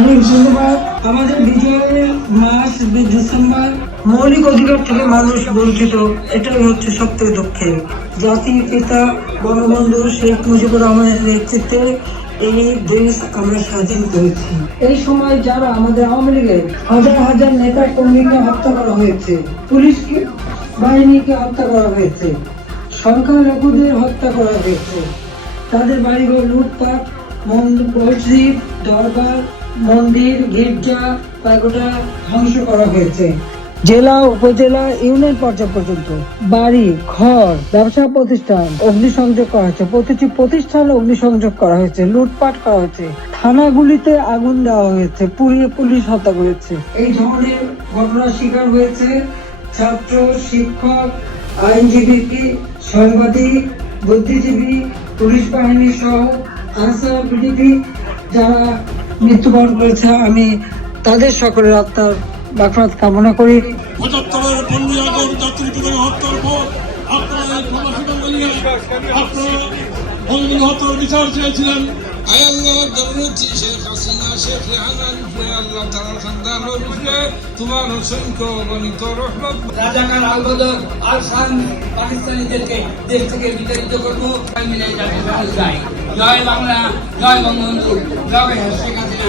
অনেক ধন্যবাদ। আমাদের বিজয়ের মাস ডিসেম্বর, মৌলিক অধিকার থেকে মানুষ বঞ্চিত, এটাই হচ্ছে সবথেকে দুঃখের। জাতির পিতা বঙ্গবন্ধু শেখ মুজিবুর রহমানের নেতৃত্বে এই দেশ আমরা স্বাধীন করেছি। এই সময় যারা আমাদের আওয়ামী লীগের হাজার হাজার নেতা কর্মীকে হত্যা করা হয়েছে, পুলিশকে বাহিনীকে হত্যা করা হয়েছে, সংখ্যালঘুদের হত্যা করা হয়েছে, তাদের বাড়িঘর লুটপাট, মসজিদ, দরবার, মন্দির, গির্জা, পাগোড়া ধ্বংস করা হয়েছে। জেলা, উপজেলা, ইউনিয়ন পর্যায় পর্যন্ত বাড়ি ঘর, ব্যবসা প্রতিষ্ঠান অগ্নিসংযোগ করা হয়েছে, প্রতিটি প্রতিষ্ঠানে অগ্নিসংযোগ করা হয়েছে, লুটপাট করা হয়েছে, থানাগুলিতে আগুন দেওয়া হয়েছে, পুড়িয়ে পুলিশ হত্যা করেছে। এই ধরনের ঘটনার শিকার হয়েছে ছাত্র, শিক্ষক, আইনজীবী, সাংবাদিক, বুদ্ধিজীবী, পুলিশ বাহিনী সহ আনসার বিডিপি যারা মৃত্যুবরণ করেছে, আমি তাদের সকলের আত্মার মাগফিরাত কামনা করি। ৭৫-এর ১৫ই আগস্ট জাতির পিতাকে হত্যার পর আপনারা প্রবাসী বাঙালিরা আপনারা বঙ্গবন্ধু হত্যার বিচার চেয়েছিলেন। আয় আল্লাহ, জননেত্রী শেখ হাসিনা, শেখ রেহানার উপরে আল্লাহ তাআলার সন্তানের উপরে তোমার অসংখ্য গণিত রহমত। রাজাকার আল-বদর আল-শান পাকিস্তানিদেরকে দেশ থেকে বিতাড়িত করবো। মিলে যাবে জয় জয় বাংলা, জয় বঙ্গবন্ধু, জয় শেখ হাসিনা।